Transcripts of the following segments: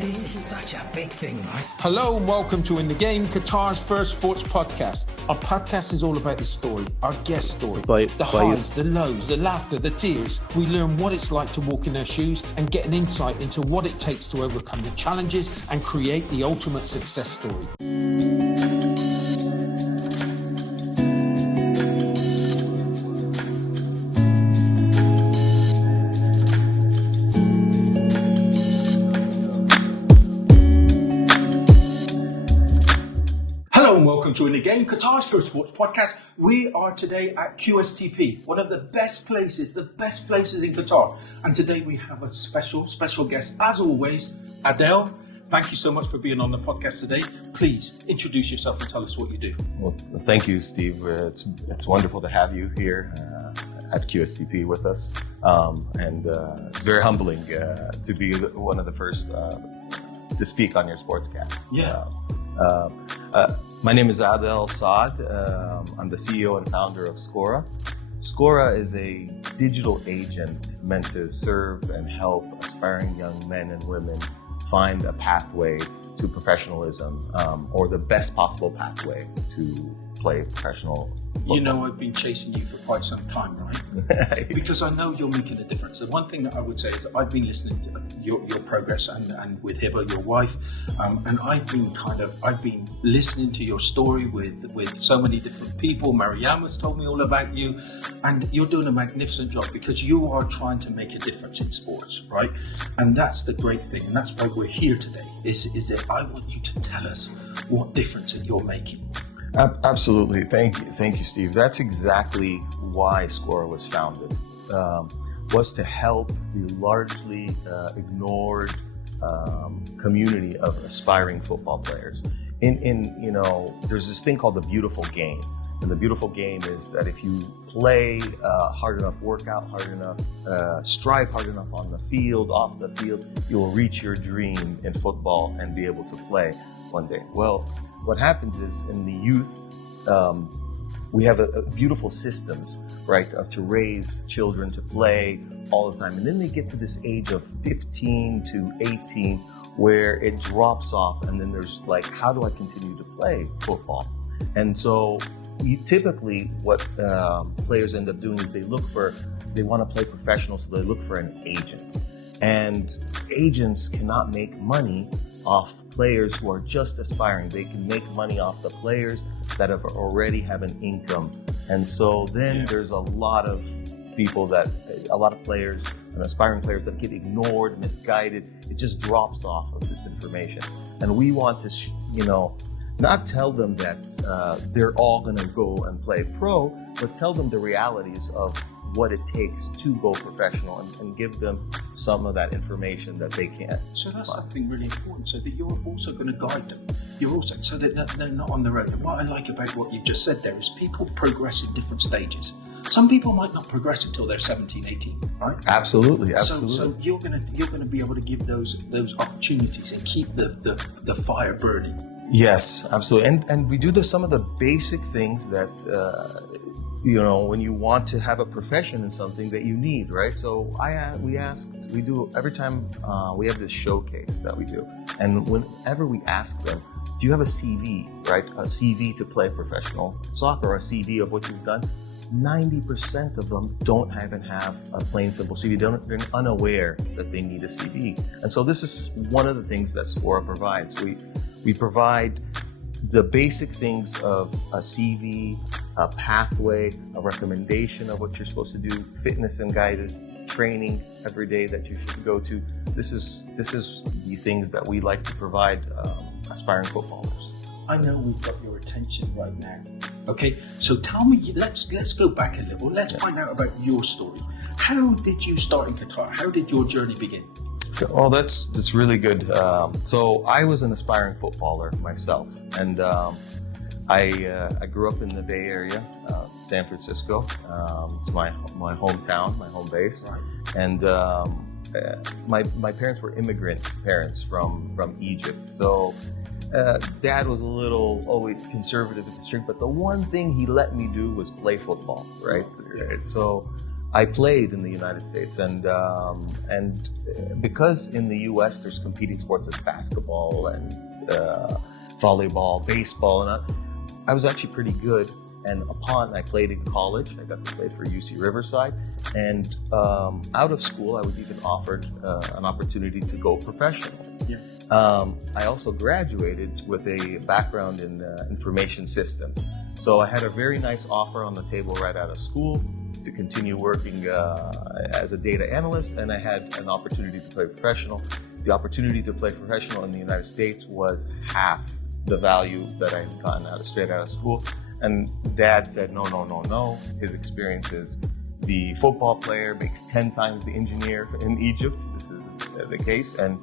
This is such a big thing, right? Hello and welcome to In the Game, Qatar's first sports podcast. Our podcast is all about the story, our guest story, the highs, the lows, the laughter, the tears. We learn what it's like to walk in their shoes and get an insight into what it takes to overcome the challenges and create the ultimate success story. Welcome to In the Game, Qatar's first sports podcast. We are today at QSTP, one of the best places in Qatar. And today we have a special guest, as always, Adel. Thank you so much for being on the podcast today. Please introduce yourself and tell us what you do. Well, thank you, Steve. It's wonderful to have you here at QSTP with us. And it's very humbling to be one of the first to speak on your sportscast. Yeah. My name is Adel Saad. I'm the CEO and founder of Scora. Scora is a digital agent meant to serve and help aspiring young men and women find a pathway to professionalism, or the best possible pathway to play professional football. You know, I've been chasing you for quite some time, right? Because I know you're making a difference. The one thing that I would say is I've been listening to your progress and with Hiba, your wife, and I've been listening to your story with so many different people. Marianne has told me all about you, and you're doing a magnificent job because you are trying to make a difference in sports, right? And that's the great thing, and that's why we're here today. Is that I want you to tell us what difference that you're making. Absolutely. Thank you, Steve. That's exactly why Scora was founded, was to help the largely ignored community of aspiring football players. There's this thing called the beautiful game. And the beautiful game is that if you play hard enough, work out hard enough, strive hard enough on the field, off the field, you will reach your dream in football and be able to play one day. Well, what happens is in the youth, we have a beautiful systems, right, to raise children to play all the time. And then they get to this age of 15 to 18 where it drops off. And then there's like, how do I continue to play football? And so typically what players end up doing is they want to play professional, so they look for an agent. And agents cannot make money off players who are just aspiring. They can make money off the players that already have an income. And so then there's a lot of players and aspiring players that get ignored, misguided. It just drops off of this information. And we want to, not tell them that they're all going to go and play pro, but tell them the realities of what it takes to go professional and give them some of that information that they can't. So that's something really important, so that you're also going to guide them. You're also, so that they're not on their own. And what I like about what you've just said there is people progress in different stages. Some people might not progress until they're 17, 18, right? Absolutely. So you're going to be able to give those opportunities and keep the fire burning. Yes, absolutely. And we do some of the basic things that when you want to have a profession in something that you need, right? So we do every time we have this showcase that we do, and whenever we ask them, do you have a CV, right? A CV to play professional soccer, or a CV of what you've done? 90% of them don't even have a plain simple CV. They're unaware that they need a CV. And so this is one of the things that Scora provides. We provide the basic things of a CV, a pathway, a recommendation of what you're supposed to do, fitness and guidance, training every day that you should go to. This is the things that we like to provide aspiring footballers. I know we've got your attention right now. Okay, so tell me, let's go back a little. Let's find out about your story. How did you start in Qatar? How did your journey begin? Well, that's really good. So I was an aspiring footballer myself, and I grew up in the Bay Area, San Francisco. It's my hometown, my home base, right. And my parents were immigrant parents from Egypt. So Dad was a little always conservative and strict, but the one thing he let me do was play football, right? So I played in the United States, and because in the U.S. there's competing sports like basketball and volleyball, baseball, and I was actually pretty good. And I played in college. I got to play for UC Riverside, and out of school, I was even offered an opportunity to go professional. Yeah. I also graduated with a background in information systems, so I had a very nice offer on the table right out of school to continue working as a data analyst, and I had an opportunity to play professional. The opportunity to play professional in the United States was half the value that I had gotten straight out of school. And Dad said, no. His experience is the football player makes 10 times the engineer in Egypt. This is the case. And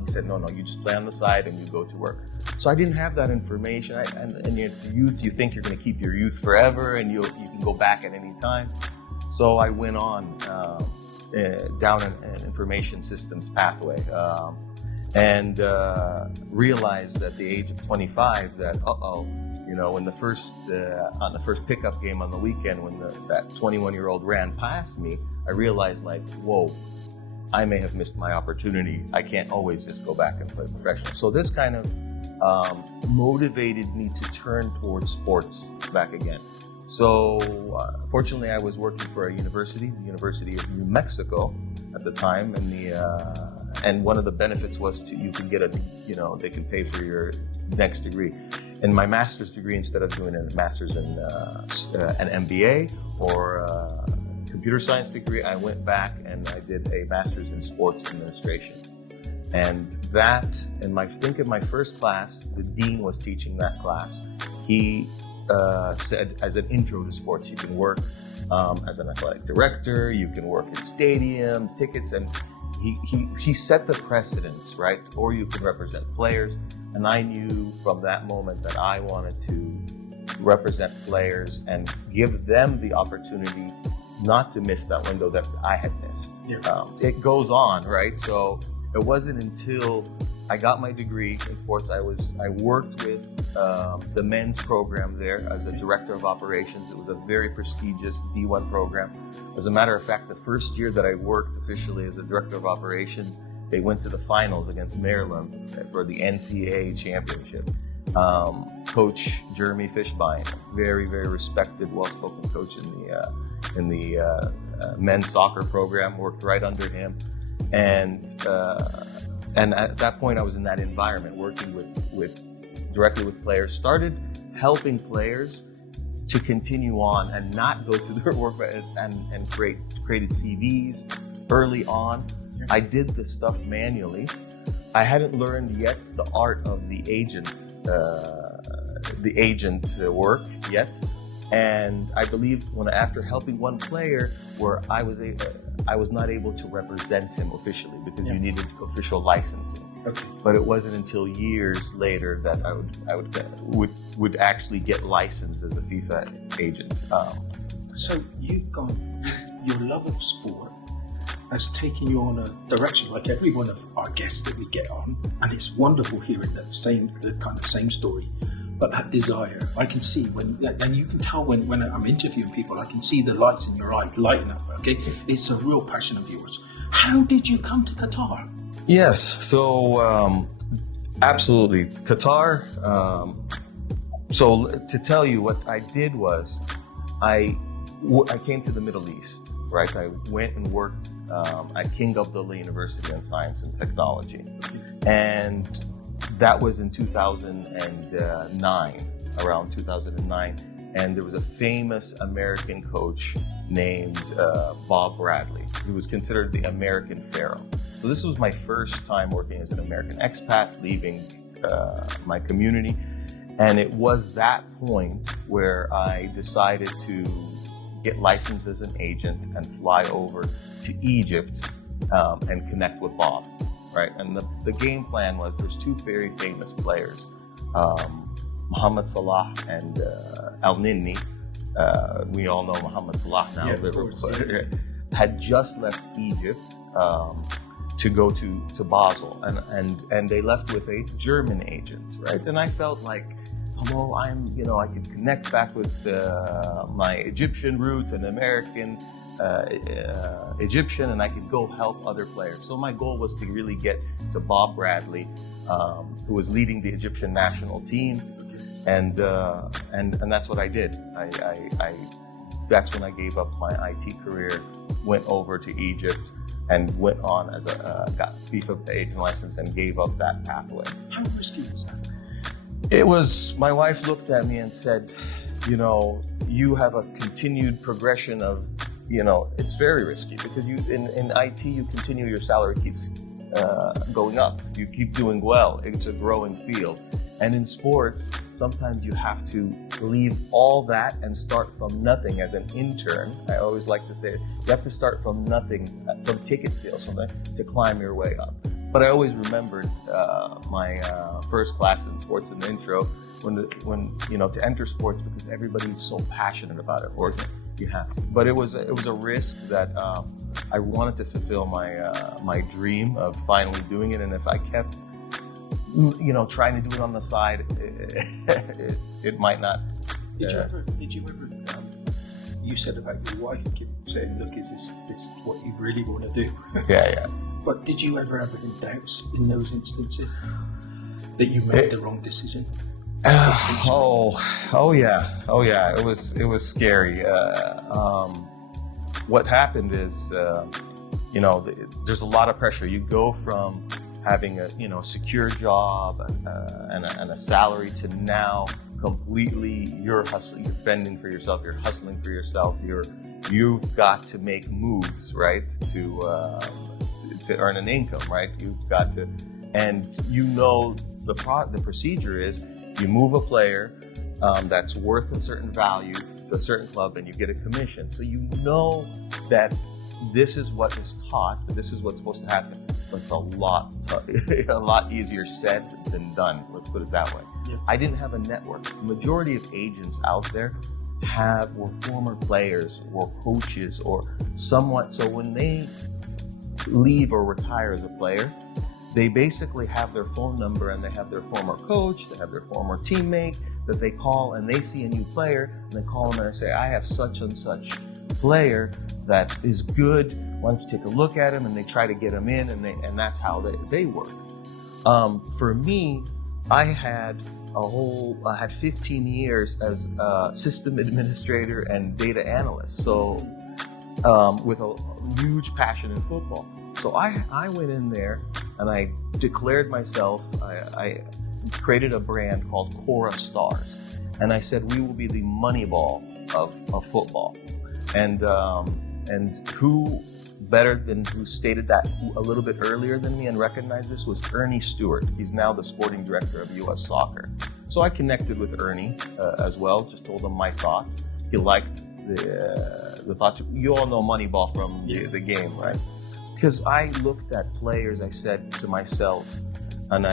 he said, no, you just play on the side and you go to work. So I didn't have that information. And your youth, you think you're going to keep your youth forever and you can go back at any time. So I went on down an information systems pathway and realized at the age of 25 that, when the first on the first pickup game on the weekend, when that 21-year-old ran past me, I realized, like, whoa, I may have missed my opportunity. I can't always just go back and play professional. So this kind of motivated me to turn towards sports back again. So fortunately, I was working for a university, the University of New Mexico at the time, and one of the benefits was you can get they can pay for your next degree. In my master's degree, instead of doing a master's in an MBA or a computer science degree, I went back and I did a master's in sports administration. And that, in my first class, the dean was teaching that class. He said, as an intro to sports, you can work as an athletic director, you can work in stadiums, tickets, and he set the precedence, right? Or you can represent players. And I knew from that moment that I wanted to represent players and give them the opportunity not to miss that window that I had missed. Yeah. It goes on, right? So it wasn't until I got my degree in sports, I worked with the men's program there as a director of operations. It was a very prestigious D1 program. As a matter of fact, the first year that I worked officially as a director of operations, they went to the finals against Maryland for the NCAA championship. Coach Jeremy Fishbein, a very, very respected, well-spoken coach in the men's soccer program, worked right under him. And at that point, I was in that environment, working directly with players, started helping players to continue on and not go to their work and created CVs early on. I did the stuff manually. I hadn't learned yet the art of the agent work yet. And I believe after helping one player, where I was not able to represent him officially because you needed official licensing. Okay. But it wasn't until years later that I would actually get licensed as a FIFA agent. So you've got your love of sport has taken you on a direction, like every one of our guests that we get on, and it's wonderful hearing the kind of same story. But that desire, I can see and you can tell when I'm interviewing people, I can see the lights in your eyes lighting up, okay? It's a real passion of yours. How did you come to Qatar? Yes, so absolutely. Qatar, so to tell you what I did was, I came to the Middle East, right? I went and worked at King Abdullah University in Science and Technology. And that was in 2009, around 2009. And there was a famous American coach named Bob Bradley, who was considered the American Pharaoh. So this was my first time working as an American expat, leaving my community. And it was that point where I decided to get licensed as an agent and fly over to Egypt and connect with Bob. Right, and the game plan was, there's two very famous players, Mohamed Salah and Al-Nini. We all know Mohamed Salah now. Yeah, had just left Egypt to go to Basel, and they left with a German agent, right? And I felt like, well, I can connect back with my Egyptian roots and American Egyptian, and I could go help other players. So my goal was to really get to Bob Bradley, who was leading the Egyptian national team, and that's what I did. That's when I gave up my IT career, went over to Egypt, and went on as got FIFA agent license and gave up that pathway. How risky was that? It was, my wife looked at me and said, you have a continued progression of, it's very risky because in IT, you continue, your salary keeps going up. You keep doing well. It's a growing field. And in sports, sometimes you have to leave all that and start from nothing as an intern. I always like to say, you have to start from nothing, from ticket sales, to climb your way up. But I always remembered my first class in sports in the intro when to enter sports, because everybody's so passionate about it, or you have to. But it was a risk that I wanted to fulfill my dream of finally doing it, and if I kept trying to do it on the side, it might not. Did you ever? You said about your wife saying, "Look, is this what you really want to do?" Yeah. But did you ever have any doubts in those instances that you made the wrong decision? Oh yeah. It was scary. What happened is, there's a lot of pressure. You go from having a secure job and a salary to now completely you're hustling, you're fending for yourself, you're hustling for yourself, you've got to make moves, right, to earn an income, right? You've got to, and the procedure is you move a player that's worth a certain value to a certain club and you get a commission. So that this is what is taught, that this is what's supposed to happen. But it's a lot easier said than done. Let's put it that way. Yeah. I didn't have a network. The majority of agents out there were former players or coaches or somewhat. So when they leave or retire as a player, they basically have their phone number and they have their former coach, they have their former teammate that they call, and they see a new player and they call them and they say, I have such and such player that is good. Why don't you take a look at him? And they try to get him in, and that's how they work. For me, I had 15 years as a system administrator and data analyst. So with a huge passion in football. So I went in there and I declared myself, I created a brand called Scora Stars. And I said, we will be the Moneyball of football. And who better than who stated that a little bit earlier than me and recognized this was Ernie Stewart. He's now the sporting director of U.S. Soccer. So I connected with Ernie as well, just told him my thoughts. He liked the thoughts. You all know Moneyball from the game, right? Because I looked at players, I said to myself, and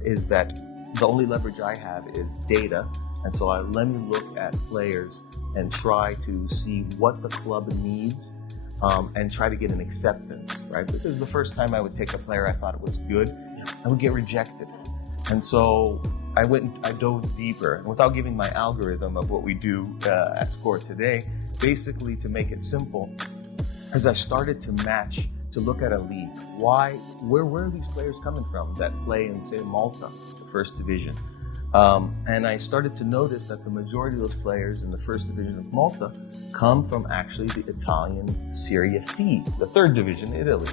is that the only leverage I have is data. And so let me look at players and try to see what the club needs and try to get an acceptance, right? Because the first time I would take a player I thought it was good, I would get rejected. And so I dove deeper. And without giving my algorithm of what we do at Scora today, basically to make it simple, as I started to look at a league, where are these players coming from that play in, say, Malta, the first division? And I started to notice that the majority of those players in the first division of Malta come from actually the Italian Serie C, the third division in Italy.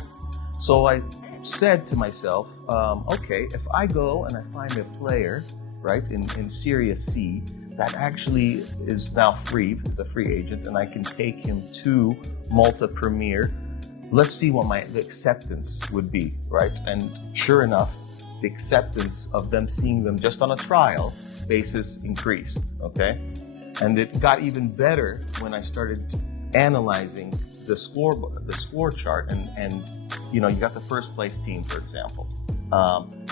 So I said to myself, okay, if I go and I find a player, right, in Serie C that actually is now free, is a free agent, and I can take him to Malta Premier, let's see what the acceptance would be, right? And sure enough, the acceptance of them seeing them just on a trial basis increased, okay? And it got even better when I started analyzing the score chart, and you got the first place team, for example,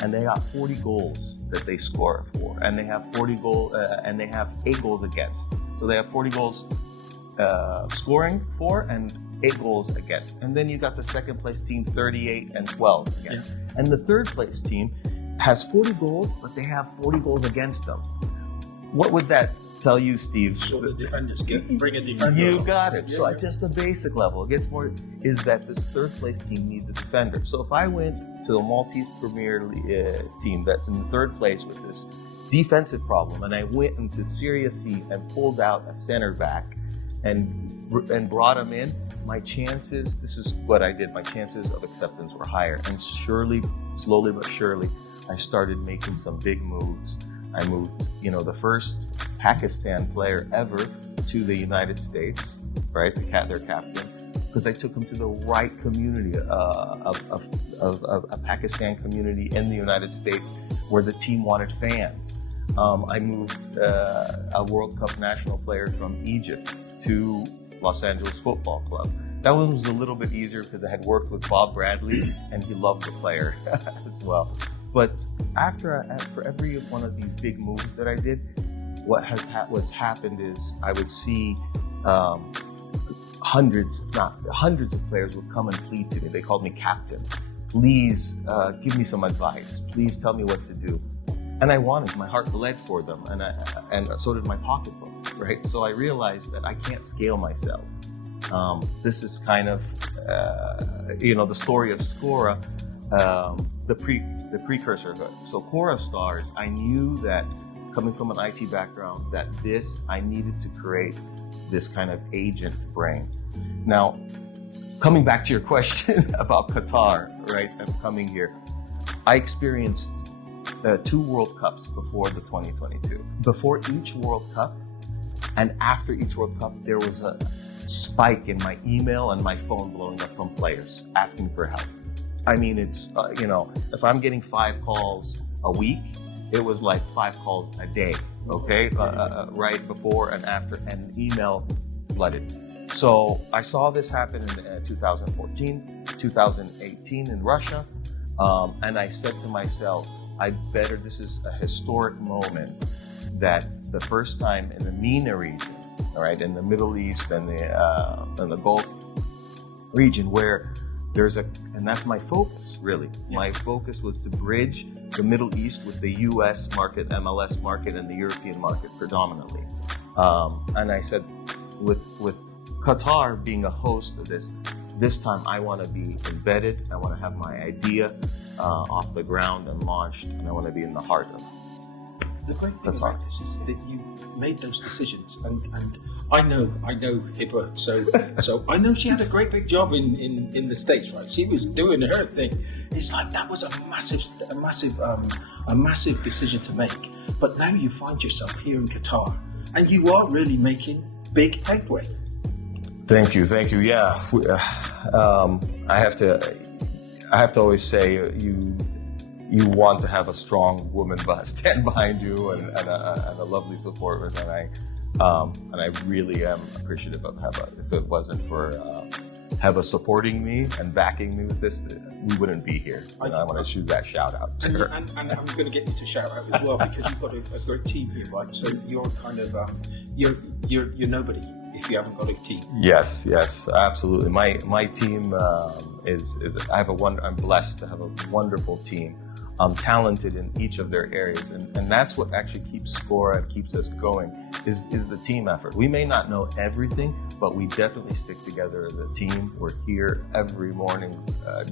and they got 40 goals that they score for, and they have and they have 8 goals against. So they have 40 goals scoring for and 8 goals against. And then you got the second place team 38 and 12 against. And the third place team has 40 goals, but they have 40 goals against them. what would that tell you, Steve? So the defenders bring a defender. You got it. Yeah, So yeah. at just the basic level, it gets more, is that this third place team needs a defender. So if I went to the Maltese Premier League team that's in the third place with this defensive problem, and I went into Series C and pulled out a center back and brought him in, my chances, this is what I did, my chances of acceptance were higher. And surely, slowly but surely, I started making some big moves. I moved, the first Pakistan player ever to the United States, right? Their captain, because I took him to the right community, a Pakistan community in the United States where the team wanted fans. I moved a World Cup national player from Egypt to Los Angeles Football Club. That one was a little bit easier because I had worked with Bob Bradley and he loved the player as well. But for every one of these big moves that I did, what's happened is I would see hundreds, if not hundreds of players would come and plead to me. They called me captain. Please give me some advice. Please tell me what to do. And I wanted, my heart bled for them, and so did my pocketbook, right? So I realized that I can't scale myself. This is kind of, the story of Scora, the precursor. So Quora Stars, I knew that coming from an IT background, that I needed to create this kind of agent brain. Now, coming back to your question about Qatar, right? I'm coming here. I experienced 2 World Cups before the 2022. Before each World Cup and after each World Cup, there was a spike in my email and my phone blowing up from players asking for help. I mean, it's, if I'm getting 5 calls a week, it was like 5 calls a day, okay? Right before and after, and email flooded. So I saw this happen in 2014, 2018 in Russia, and I said to myself, this is a historic moment that the first time in the MENA region, all right, in the Middle East and the Gulf region where and that's my focus, really. Yeah. My focus was to bridge the Middle East with the US market, MLS market, and the European market predominantly. And I said, with Qatar being a host of this time I want to be embedded, I want to have my idea off the ground and launched, and I want to be in the heart of the great thing Qatar. about this is that you made those decisions, and I know Hibba, so I know she had a great big job in the States, right? She was doing her thing. It's like that was a massive decision to make. But now you find yourself here in Qatar, and you are really making big headway. Thank you. Yeah, I have to always say you want to have a strong woman stand behind you and a lovely support, and I really am appreciative of Heba. If it wasn't for Heba supporting me and backing me with this, we wouldn't be here. And I want to shoot that shout out to her. And I'm going to get you to shout out as well, because you've got a great team here, right? So you're kind of you're nobody if you haven't got a team. Yes, absolutely. My team I'm blessed to have a wonderful team. Talented in each of their areas, and that's what actually keeps Scora and keeps us going is the team effort. We may not know everything, but we definitely stick together as a team. We're here every morning,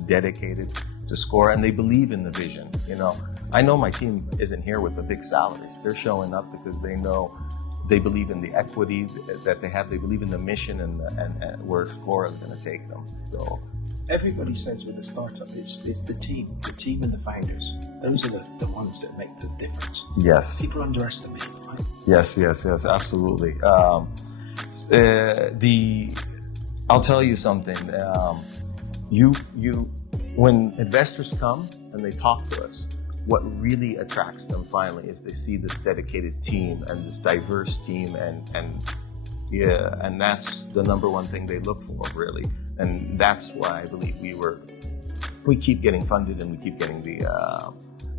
dedicated to Scora, and they believe in the vision. I know my team isn't here with the big salaries. They're showing up because they believe in the equity that they have. They believe in the mission and where Scora is going to take them. So. Everybody says with a startup, it's the team and the founders. Those are the ones that make the difference. Yes. People underestimate, right? Yes, absolutely. I'll tell you something. When investors come and they talk to us, what really attracts them finally is they see this dedicated team and this diverse team, and that's the number one thing they look for, really. And that's why I believe we keep getting funded and we keep getting the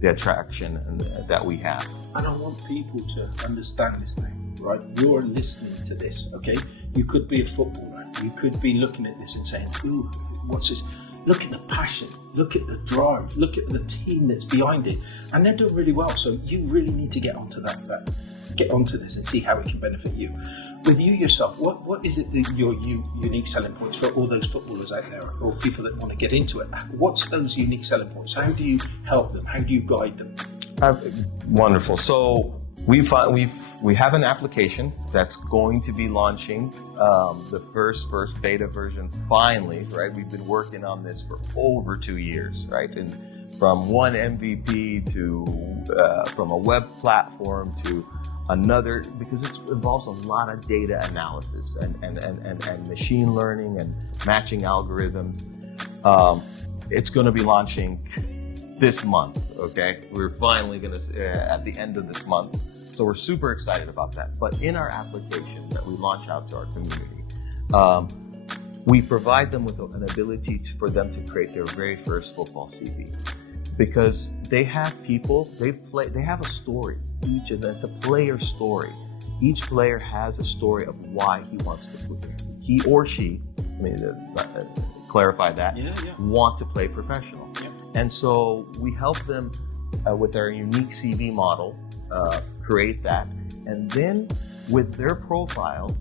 attraction that we have. And I want people to understand this now, right? You're listening to this, okay? You could be a footballer. You could be looking at this and saying, ooh, what's this? Look at the passion. Look at the drive. Look at the team that's behind it. And they're doing really well. So you really need to get onto that get onto this and see how it can benefit you. With you yourself, what is it that your unique selling points for all those footballers out there or people that want to get into it? What's those unique selling points? How do you help them? How do you guide them? Wonderful. So we have an application that's going to be launching the first beta version finally, right? We've been working on this for over 2 years, right? And from one MVP to from a web platform to another, because it involves a lot of data analysis and machine learning and matching algorithms. It's going to be launching this month, okay? We're finally going to, at the end of this month. So we're super excited about that. But in our application that we launch out to our community, we provide them with an ability for them to create their very first football CV. Because they have people, they have a story. Each of them, it's a player story. Each player has a story of why he wants to play. He or she, clarify that, want to play professional. Yeah. And so we help them with our unique CV model, create that. And then with their profile,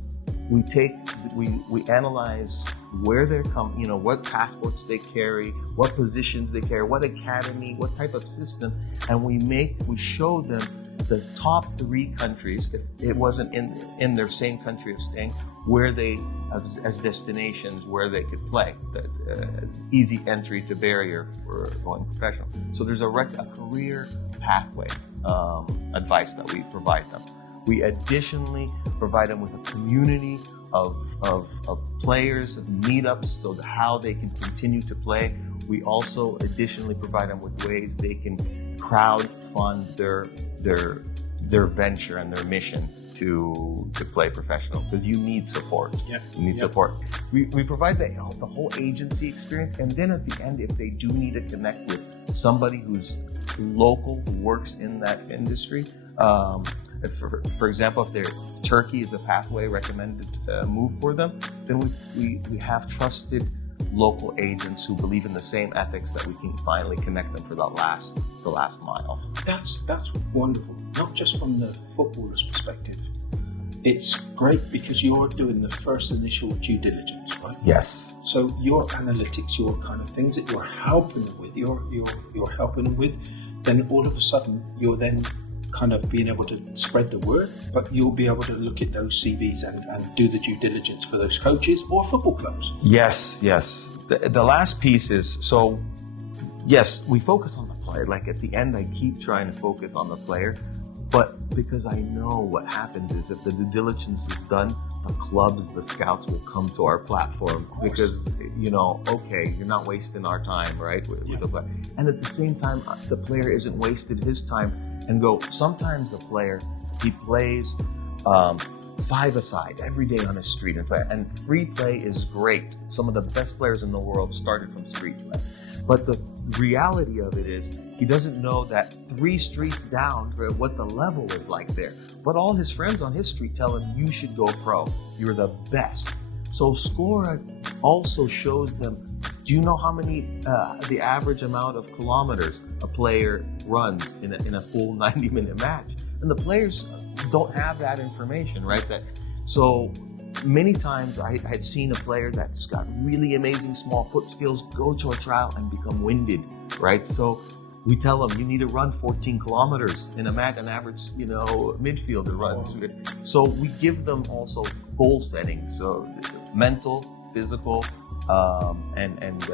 we analyze where they're what passports they carry, what positions they carry, what academy, what type of system, and we show them the top 3 countries, if it wasn't in their same country of staying, where they as destinations where they could play, easy entry to barrier for going professional. So there's a career pathway advice that we provide them. We additionally provide them with a community of players, of meetups, so how they can continue to play. We also additionally provide them with ways they can crowd fund their venture and their mission to play professional, because you need support. Yeah. You need support. We provide the whole agency experience, and then at the end, if they do need to connect with somebody who's local, who works in that industry, for example, if Turkey is a pathway recommended move for them, then we have trusted local agents who believe in the same ethics that we can finally connect them for the last mile. That's wonderful. Not just from the footballer's perspective. It's great because you're doing the first initial due diligence, right? Yes. So your analytics, your kind of things that you're helping them with, you're helping them with, then all of a sudden you're then kind of being able to spread the word, but you'll be able to look at those CVs and do the due diligence for those coaches or football clubs. Yes. The last piece is, so yes, we focus on the player. Like at the end, I keep trying to focus on the player, but because I know what happens is if the due diligence is done, the clubs, the scouts will come to our platform because, okay, you're not wasting our time, right? With the player. And at the same time, the player isn't wasted his time and sometimes the player, he plays 5-a-side every day on his street and free play is great. Some of the best players in the world started from street play. But the reality of it is he doesn't know that 3 streets down for what the level is like there. But all his friends on his street tell him, you should go pro. You're the best. So Scora also shows them, do you know how many, the average amount of kilometers a player runs in a full 90-minute match? And the players don't have that information, right? So many times I had seen a player that's got really amazing small foot skills go to a trial and become winded, right? So we tell them you need to run 14 kilometers in a match, an average, midfielder runs. So we give them also goal settings, so mental, physical, and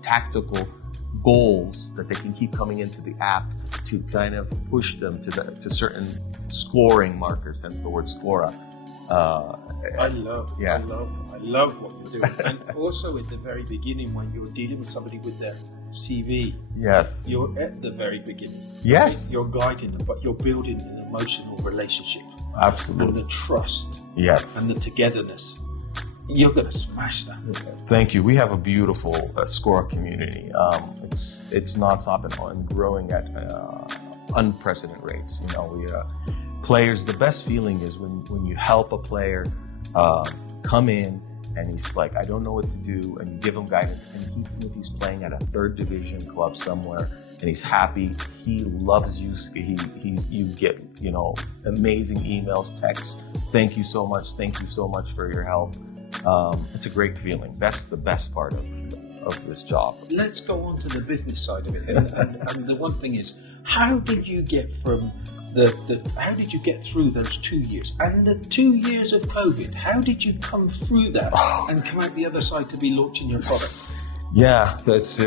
tactical goals that they can keep coming into the app to kind of push them to certain scoring markers, hence the word Scora. I love what you're doing. And also at the very beginning, when you're dealing with somebody with their CV, yes, you're at the very beginning. Yes, you're guiding them, but you're building an emotional relationship. Absolutely. And the trust. Yes. And the togetherness. You're going to smash that. Thank you. We have a beautiful Scora community. It's non-stop and growing at unprecedented rates. Players, the best feeling is when you help a player come in and he's like, I don't know what to do, and you give him guidance, and even if he's playing at a 3rd division club somewhere, and he's happy. He loves you. You get, amazing emails, texts. Thank you so much. Thank you so much for your help. It's a great feeling. That's the best part of this job. Let's go on to the business side of it. And the one thing is, how did you get from how did you get through those 2 years and the 2 years of COVID? How did you come through that and come out the other side to be launching your product? Yeah, that's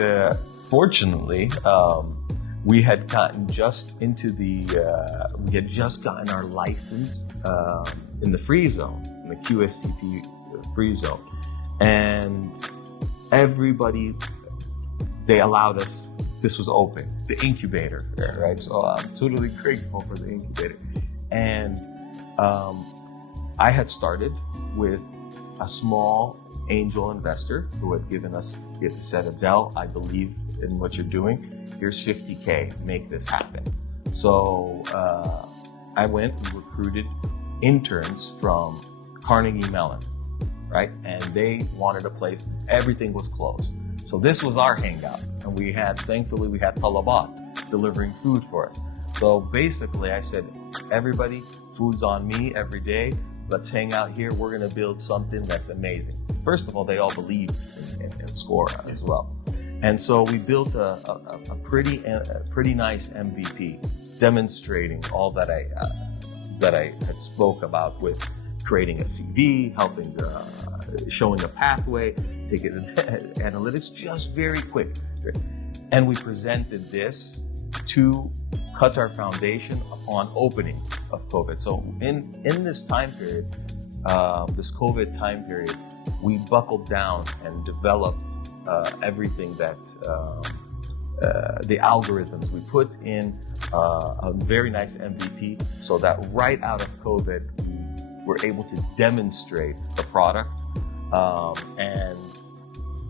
fortunately we had gotten just into we had just gotten our license in the free zone, in the QSTP free zone, and everybody, they allowed us. This was open, the incubator, right? So I'm totally grateful for the incubator. And I had started with a small angel investor who had given us, he said, Adel, I believe in what you're doing. Here's $50K, make this happen. So I went and recruited interns from Carnegie Mellon, right? And they wanted a place, everything was closed. So this was our hangout, and thankfully we had Talabat delivering food for us. So basically I said, everybody, food's on me every day. Let's hang out here. We're gonna build something that's amazing. First of all, they all believed in Scora as well. And so we built a pretty nice MVP, demonstrating all that I had spoke about with creating a CV, helping showing a pathway, taking analytics, just very quick. And we presented this to Qatar Foundation upon opening of COVID. So in this time period, this COVID time period, we buckled down and developed everything that the algorithms. We put in a very nice MVP so that right out of COVID, we were able to demonstrate the product. And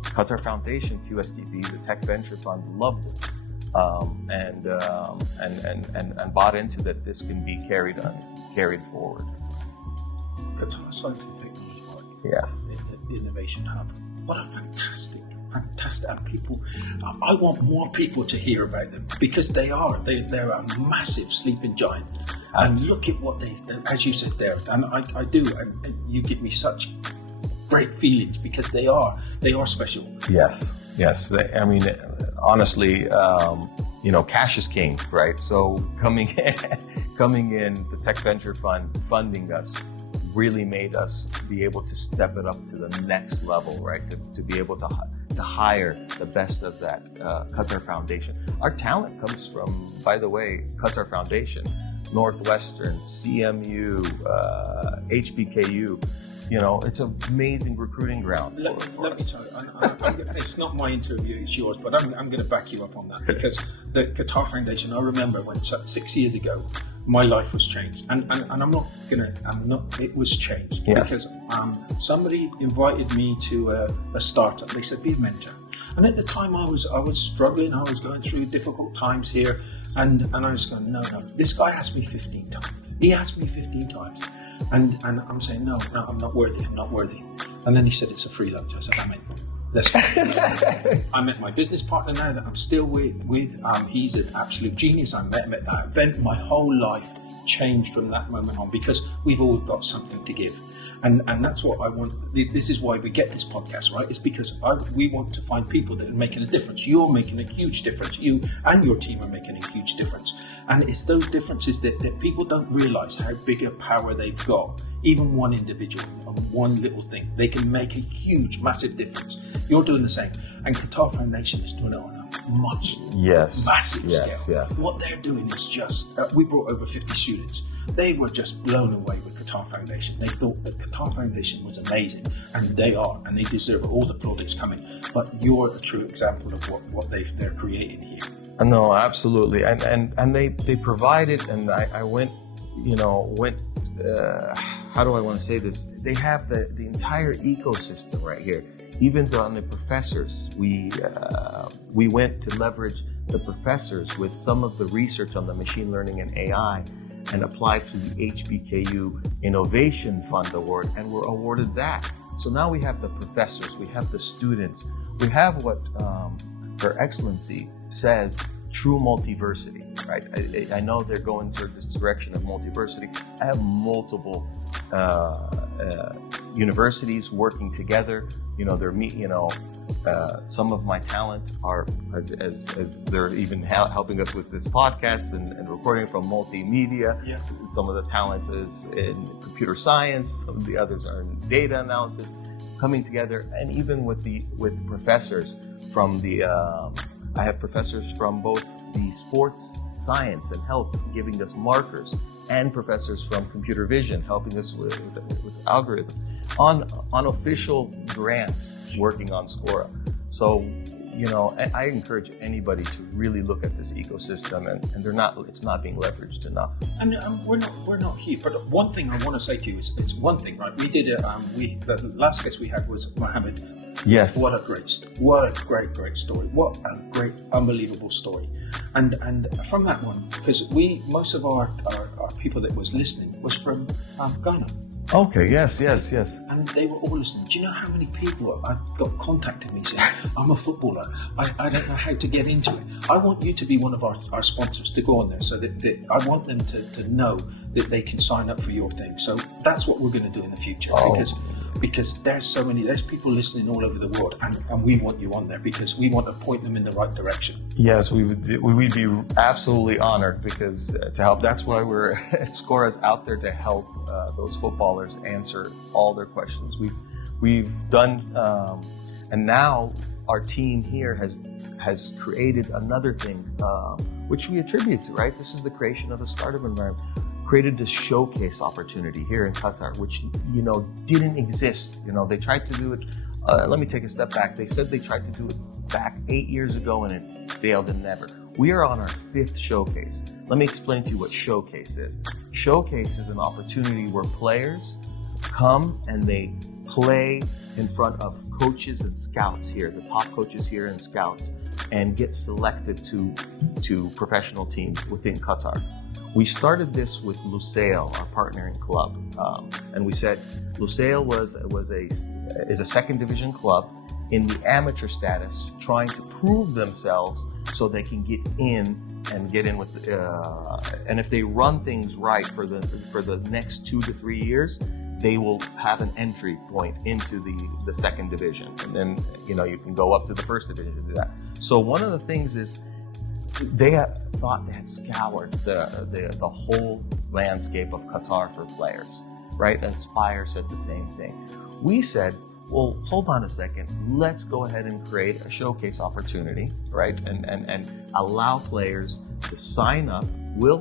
Qatar Foundation, QSTP, the tech venture fund, loved it and bought into that. This can be carried forward. Qatar Science and Technology Park. Yes. The Innovation Hub. What a fantastic. And people, I want more people to hear about them because they're a massive sleeping giant. And look at what as you said there, and I do, and you give me such great feelings because they are special. Yes. I mean, honestly, cash is king, right? So coming in, the tech venture fund funding us really made us be able to step it up to the next level, right? To be able to hire the best of that Qatar Foundation. Our talent comes from, by the way, Qatar Foundation, Northwestern, CMU, HBKU. It's an amazing recruiting ground for us. Let me tell you, it's not my interview, it's yours, but I'm going to back you up on that because the Qatar Foundation, I remember when 6 years ago, my life was changed. And it was changed. Yes. Because somebody invited me to a startup. They said, be a mentor. And at the time I was struggling, I was going through difficult times here. And I was going, no, this guy asked me 15 times. He asked me 15 times. And I'm saying, no, I'm not worthy. And then he said, it's a free lunch. I said, I'm in. Let's go. I met my business partner now that I'm still with. He's an absolute genius. I met him at that event. My whole life changed from that moment on because we've all got something to give. And that's what I want. This is why we get this podcast, right? It's because we want to find people that are making a difference. You're making a huge difference. You and your team are making a huge difference. And it's those differences that people don't realize how big a power they've got. Even one individual on one little thing, they can make a huge, massive difference. You're doing the same. And Qatar Foundation is doing it on a massive scale. Yes. What they're doing is just, we brought over 50 students. They were just blown away with Qatar Foundation. They thought that Qatar Foundation was amazing, and they are, and they deserve all the plaudits coming. But you're a true example of what they're creating here. No, absolutely, and they provided, and I went. How do I want to say this? They have the entire ecosystem right here. Even on the professors, we went to leverage the professors with some of the research on the machine learning and AI, and applied to the HBKU Innovation Fund Award, and were awarded that. So now we have the professors, we have the students, we have what Her Excellency says, true multiversity, right? I know they're going toward this direction of multiversity. I have multiple universities working together. Some of my talent are, as they're even helping us with this podcast and recording from multimedia. Yeah. Some of the talent is in computer science. Some of the others are in data analysis, coming together, and even with professors from I have professors from both the sports science and health giving us markers, and professors from computer vision helping us with algorithms on official grants working on Scora. So, I encourage anybody to really look at this ecosystem, and it's not being leveraged enough. And we're not here. But one thing I want to say to you is, it's one thing, right? We did it. The last guest we had was Mohammed. Yes. What a great story. Great story. What a great, unbelievable story. And from that one, because most of our people that was listening was from Ghana. Okay, yes. And they were all listening. Do you know how many people I got contacted me saying, I'm a footballer, I don't know how to get into it. I want you to be one of our sponsors, to go on there, so that I want them to know that they can sign up for your thing. So that's what we're going to do in the future, because there's people listening all over the world, and we want you on there because we want to point them in the right direction. Yes, we would be absolutely honored, because to help. That's why Scora's out there to help those footballers answer all their questions. We've done, and now our team here has created another thing, which we attribute to, right? This is the creation of a startup environment. Created this showcase opportunity here in Qatar, which didn't exist. They tried to do it. Let me take a step back. They said they tried to do it back 8 years ago, and it failed and never. We are on our 5th showcase. Let me explain to you what showcase is. Showcase is an opportunity where players come and they play in front of coaches and scouts here, the top coaches here and scouts, and get selected to professional teams within Qatar. We started this with Lusail, our partnering club, and we said Lusail is a second division club in the amateur status, trying to prove themselves so they can get in with, and if they run things right for the next 2 to 3 years, they will have an entry point into the second division, and then you can go up to the first division to do that. So one of the things is, they thought they had scoured the whole landscape of Qatar for players, right? Aspire said the same thing. We said, well, hold on a second. Let's go ahead and create a showcase opportunity, right? And allow players to sign up. They'll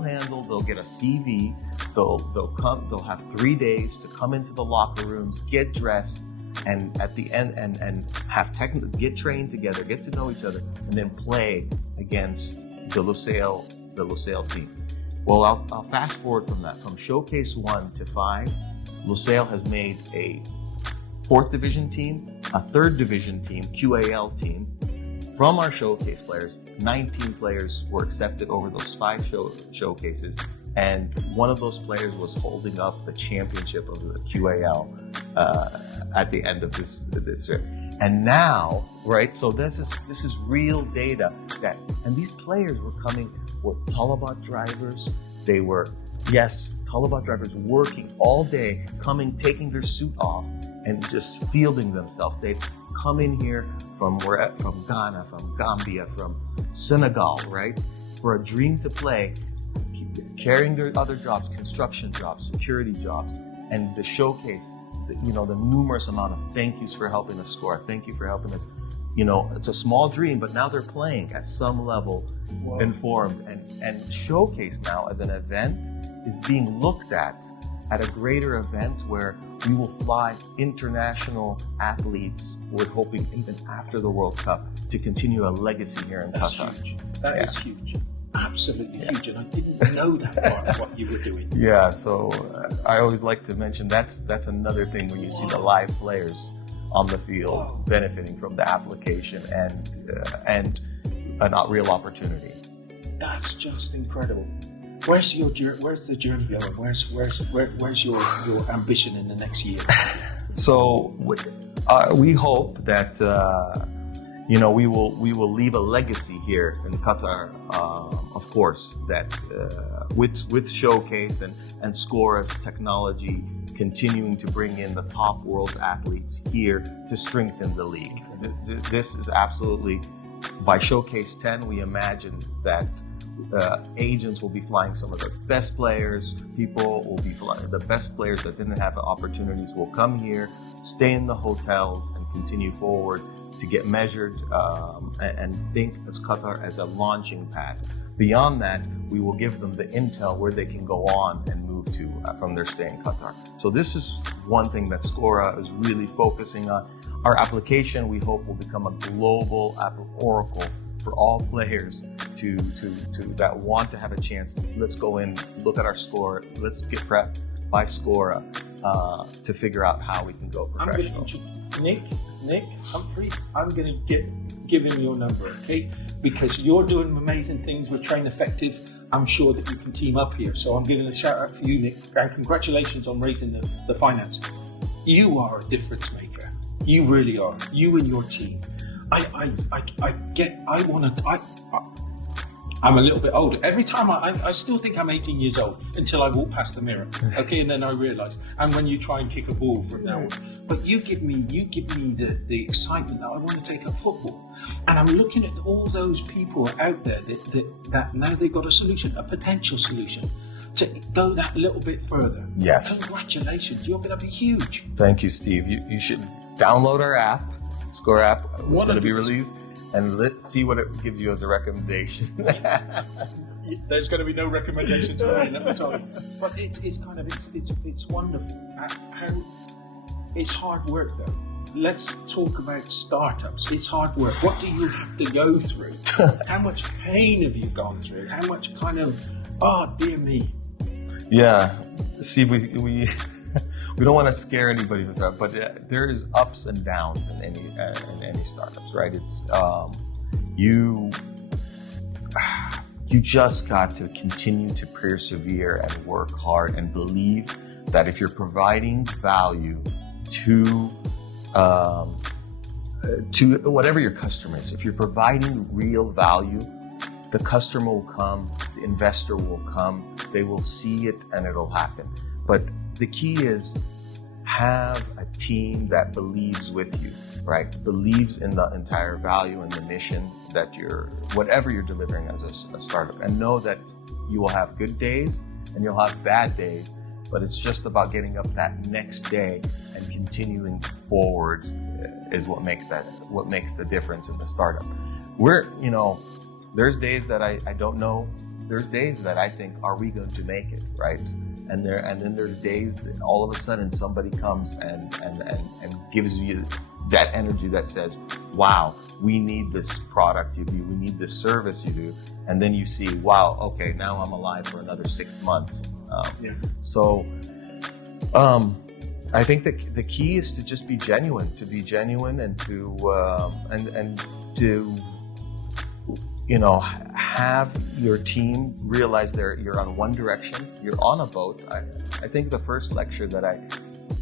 get a CV. They'll have 3 days to come into the locker rooms, get dressed, and at the end and get trained together, get to know each other, and then play against the Lusail team. Well, I'll fast forward from that. From showcase 1 to 5, Lusail has made a 4th division team, a 3rd division team, QAL team. From our showcase players, 19 players were accepted over those 5 showcases, and one of those players was holding up the championship of the QAL at the end of this year. And now, right? So this is real data and these players were Talabat drivers. They were Talabat drivers working all day, taking their suit off, and just fielding themselves. They'd come in here from Ghana, from Gambia, from Senegal, right? For a dream to play, carrying their other jobs, construction jobs, security jobs, and the showcase, the numerous amount of thank yous for helping us score. Thank you for helping us. It's a small dream, but now they're playing at some level, informed, and showcase now as an event is being looked at a greater event where we will fly international athletes. We're hoping even after the World Cup to continue a legacy here in Qatar. Huge. That is huge. Absolutely huge, and I didn't know that part of what you were doing. Yeah, so I always like to mention that's another thing when you see the live players on the field benefiting from the application and a real opportunity. That's just incredible. Where's the journey going? Where's your ambition in the next year? So we hope that we will leave a legacy here in Qatar, of course, that with Showcase and Scora's technology continuing to bring in the top world's athletes here to strengthen the league. This is absolutely, by Showcase 10, we imagine that agents will be flying some of the best players. People will be flying the best players that didn't have the opportunities will come here, stay in the hotels, and continue forward to get measured and think as Qatar as a launching pad. Beyond that, we will give them the intel where they can go on and move to from their stay in Qatar. So this is one thing that Scora is really focusing on. Our application, we hope, will become a global oracle for all players to that want to have a chance. Let's go in, look at our score, let's get prepped by Scora to figure out how we can go professional. Nick Humphreys, I'm going to give him your number, okay? Because you're doing amazing things with Train Effective. I'm sure that you can team up here. So I'm giving a shout out for you, Nick, and congratulations on raising the finance. You are a difference maker. You really are. You and your team. I'm a little bit older. Every time I still think I'm 18 years old until I walk past the mirror. Okay, and then I realise. And when you try and kick a ball from now on, but you give me the excitement that I want to take up football. And I'm looking at all those people out there that now they've got a solution, a potential solution to go that little bit further. Yes. Congratulations, you're going to be huge. Thank you, Steve. You should download our app, Scora app. It's going to be released. And let's see what it gives you as a recommendation. There's going to be no recommendations for me, let me tell you. But it's wonderful. How it's hard work though. Let's talk about startups. It's hard work. What do you have to go through? How much pain have you gone through? How much dear me. Yeah, see, we don't want to scare anybody with that, but there is ups and downs in any startups, right? It's you just got to continue to persevere and work hard and believe that if you're providing value to whatever your customer is, if you're providing real value, the customer will come, the investor will come, they will see it, and it'll happen. But the key is have a team that believes with you, right? Believes in the entire value and the mission that whatever you're delivering as a startup, and know that you will have good days and you'll have bad days, but it's just about getting up that next day and continuing forward is what makes the difference in the startup. There's days that I don't know. There's days that I think, are we going to make it, right? And then there's days that all of a sudden somebody comes and gives you that energy that says, wow, we need this product you do, we need this service you do. And then you see, wow, okay, now I'm alive for another 6 months. So I think that the key is to just be genuine, and to have your team realize you're on one direction, you're on a boat. I think the first lecture that I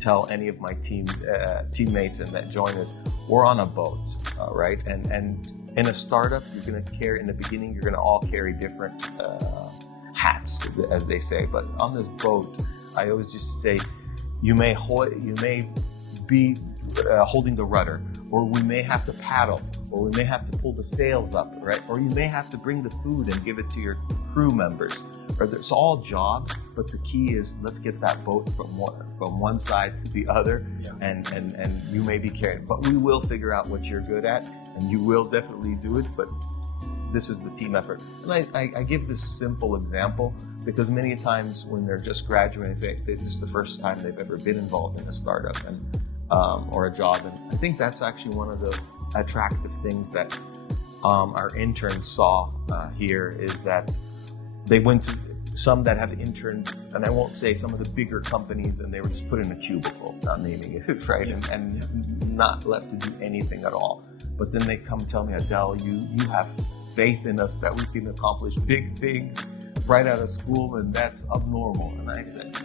tell any of my teammates and that join us, we're on a boat, right? And in a startup, you're going to carry, in the beginning, you're going to all carry different hats, as they say. But on this boat, I always just say, you may be holding the rudder, or we may have to paddle, or we may have to pull the sails up, right? Or you may have to bring the food and give it to your crew members. It's all job, but the key is let's get that boat from one side to the other, and you may be carrying. But we will figure out what you're good at, and you will definitely do it. But this is the team effort. And I give this simple example because many times when they're just graduating, it's just the first time they've ever been involved in a startup or a job. And I think that's actually one of the attractive things that our interns saw here is that they went to some that have interned, and I won't say some of the bigger companies, and they were just put in a cubicle, not naming it, right? And not left to do anything at all. But then they come tell me, Adel, you have faith in us that we can accomplish big things right out of school, and that's abnormal. And I said,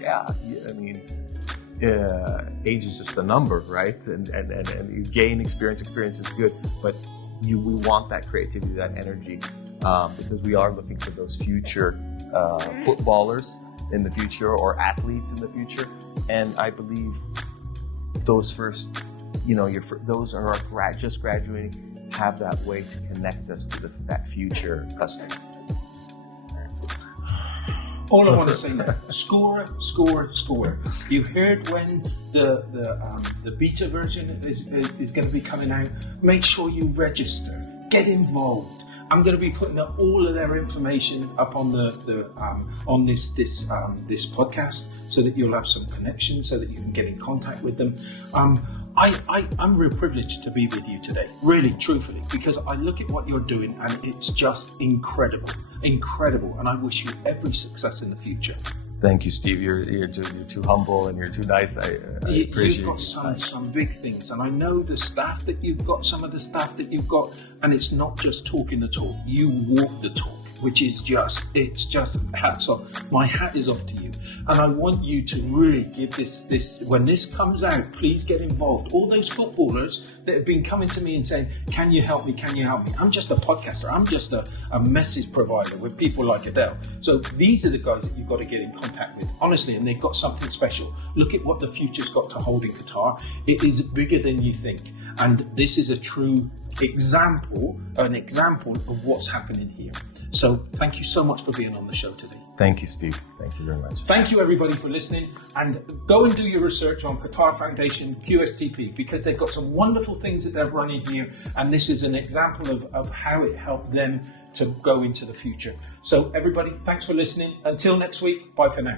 age is just a number, right? And you gain experience. Experience is good, but we want that creativity, that energy, because we are looking for those future footballers in the future or athletes in the future. And I believe those first, those are just graduating, have that way to connect us to that future customer. All I want to say now, Scora. You heard when the beta version is going to be coming out. Make sure you register, get involved. I'm going to be putting up all of their information up on on this podcast, so that you'll have some connection, so that you can get in contact with them. I'm real privileged to be with you today, really, truthfully, because I look at what you're doing and it's just incredible, and I wish you every success in the future. Thank you, Steve. You're too humble and you're too nice. I appreciate You've got some big things, and I know the staff that you've got, some of the staff that you've got, and it's not just talking the talk. You walk the talk, which is it's just hats off. My hat is off to you, and I want you to really give this. When this comes out, please get involved. All those footballers that have been coming to me and saying, "Can you help me? Can you help me?" I'm just a podcaster. I'm just a message provider with people like Adel. So these are the guys that you've got to get in contact with, honestly, and they've got something special. Look at what the future's got to hold in Qatar. It is bigger than you think, and this is a true an example of what's happening here. So thank you so much for being on the show today. Thank you, Steve. Thank you very much. Thank you, everybody, for listening. And go and do your research on Qatar Foundation QSTP, because they've got some wonderful things that they're running here. And this is an example of how it helped them to go into the future. So everybody, thanks for listening. Until next week, bye for now.